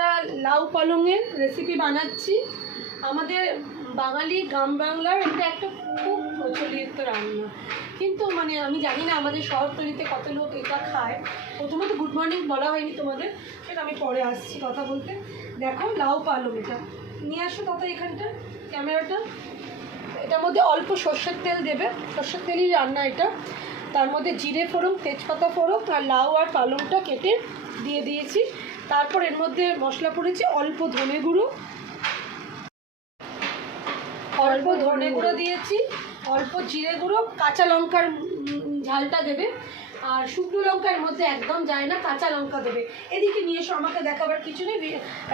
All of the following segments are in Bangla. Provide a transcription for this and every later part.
একটা লাউ পালংয়ের রেসিপি বানাচ্ছি। আমাদের বাঙালি গ্রাম বাংলার এটা একটা খুব প্রচলিত রান্না, কিন্তু মানে আমি জানি না আমাদের শহরতলিতে কত লোক এটা খায়। প্রথমত গুড মর্নিং বলা হয়নি তোমাদের, সেটা আমি পরে আসছি কথা বলতে। দেখো লাউ পালং, এটা নিয়ে আসো তত এখানটা ক্যামেরাটা। এটার মধ্যে অল্প সর্ষের তেল দেবে, সর্ষের তেলই রান্না এটা। তার মধ্যে জিরে ফোড়ন, তেজপাতা ফোড়ন আর লাউ আর পালংটা কেটে দিয়ে দিয়েছি। তারপর এর মধ্যে মশলা পড়েছে অল্প ধনে গুঁড়ো, অল্প ধনে গুঁড়ো দিয়েছি, অল্প জিরে গুঁড়ো, কাঁচা লঙ্কার ঝালটা দেবে। আর শুকনো লঙ্কার মধ্যে একদম যায় না, কাঁচা লঙ্কা দেবে। এদিকে নিয়ে এসো, আমাকে দেখাবার কিছু নেই,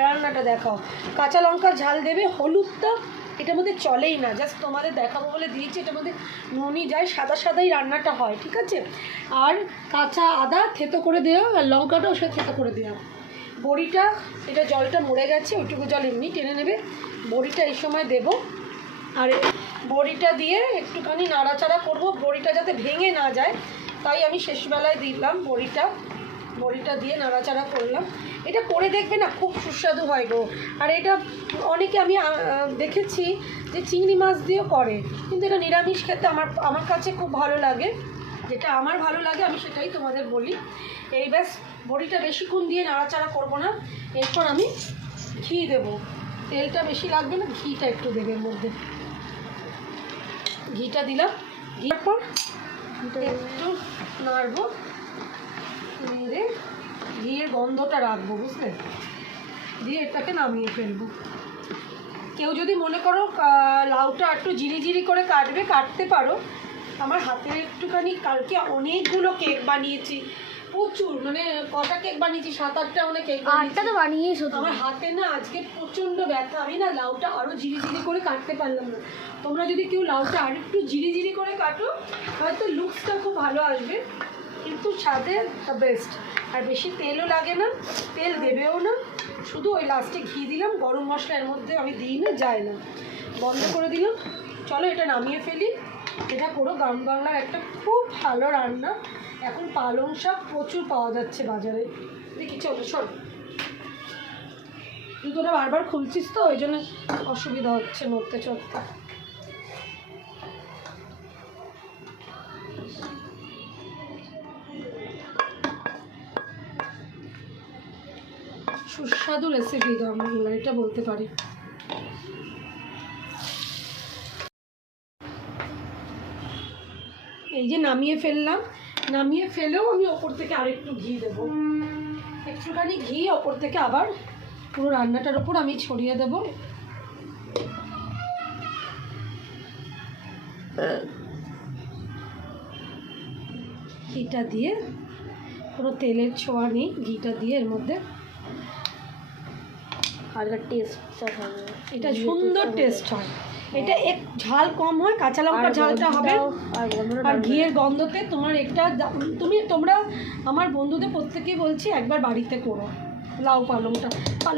রান্নাটা দেখাও। কাঁচা লঙ্কার ঝাল দেবে। হলুদটা এটার মধ্যে চলেই না, জাস্ট তোমাদের দেখাবো বলে দিয়েছি। এটার মধ্যে নুনই যায়, সাদা সাদাই রান্নাটা হয়, ঠিক আছে। আর কাঁচা আদা থেতো করে দেওয়া, আর লঙ্কাটাও সে থেতো করে দেওয়া। বড়িটা, এটা জলটা মরে গেছে, ওইটুকু জল এমনি টেনে নেবে। বড়িটা এই সময় দেবো, আর বড়িটা দিয়ে একটুখানি নাড়াচাড়া করব, বড়িটা যাতে ভেঙে না যায়, তাই আমি শেষবেলায় দিলাম বড়িটা দিয়ে নাড়াচাড়া করলাম। এটা করে দেখবে না, খুব সুস্বাদু হয় গো। আর এটা অনেকে আমি দেখেছি যে চিংড়ি মাছ দিয়েও করে, কিন্তু এটা নিরামিষ খেতে আমার কাছে খুব ভালো লাগে। যেটা আমার ভালো লাগে আমি সেটাই তোমাদের বলি। এই ব্যাস, বড়িটা বেশিক্ষণ দিয়ে নাড়াচাড়া করব না। এরপর আমি ঘি দেবো, তেলটা বেশি লাগবে না, ঘিটা একটু দেবে এর মধ্যে। ঘিটা দিলাম, ঘির পর একটু নাড়বো, নেড়ে ঘিয়ের গন্ধটা রাখবো, বুঝলে, দিয়ে এটাকে নামিয়ে ফেলবো। কেউ যদি মনে করো লাউটা একটু জিরি করে কাটতে পারো। আমার হাতে একটুখানি, কালকে অনেকগুলো কেক বানিয়েছি, প্রচুর, মানে কটা কেক বানিয়েছি, 7-8টা মানে কেক বানিয়েছি। আমার হাতে না আজকে প্রচণ্ড ব্যথা, আমি না লাউটা আরও জিরি করে কাটতে পারলাম না। তোমরা যদি কেউ লাউটা আর একটু জিরি করে কাটো, হয়তো লুকসটা খুব ভালো আসবে, কিন্তু স্বাদে দ্য বেস্ট। আর বেশি তেলও লাগে না, তেল দেবেও না, শুধু ওই লাস্টে ঘি দিলাম। গরম মশলা এর মধ্যে আমি দিই না, যায় না, বন্ধ করে দিলাম। চলো এটা নামিয়ে ফেলি। এটা করো গ্রাম বাংলার একটা খুব ভালো রান্না। এখন পালং শাক প্রচুর পাওয়া যাচ্ছে বাজারে। দেখি, চলো শোন, তুই তোরা বারবার খুলছিস তো, ওই জন্য অসুবিধা হচ্ছে নড়তে চড়তে। সুস্বাদু রেসিপি গ্রাম বাংলা, এটা বলতে পারি। এই যে নামিয়ে ফেললাম, নামিয়ে ফেলেও আমি ওপর থেকে আরেকটু ঘি দেবো, একটুখানি ঘি ওপর থেকে আবার পুরো রান্নাটার ওপর আমি ছড়িয়ে দেব। ঘিটা দিয়ে, পুরো তেলের ছোঁয়া নেই, ঘিটা দিয়ে এর মধ্যে হালকা টেস্টটা হবে, এটা সুন্দর টেস্ট হয়। এটা এক ঝাল কম হয়, কাঁচা লঙ্কার ঝালটা হবে, আর ঘিয়ের গন্ধতে তোমার একটা তোমরা আমার বন্ধুদের প্রত্যেকেই বলছি একবার বাড়িতে করো লাউ পালংটা।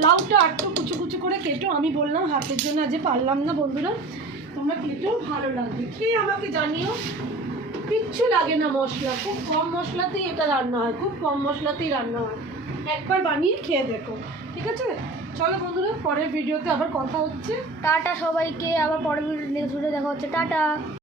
লাউটা একটু কুচু করে কেটো, আমি বললাম হাতের জন্য আজ পারলাম না। বন্ধুরা তোমরা কেটেও, ভালো লাগবে খেয়ে আমাকে জানিও। কিচ্ছু লাগে না মশলা, খুব কম মশলাতেই এটা রান্না হয়, খুব কম মশলাতেই রান্না হয়। একবার বানিয়ে খেয়ে দেখো, ঠিক আছে। চলো বন্ধুরা, পরের ভিডিওতে আবার কথা হচ্ছে। টাটা সবাইকে, আবার পরের ভিডিও দেখা হচ্ছে, টাটা।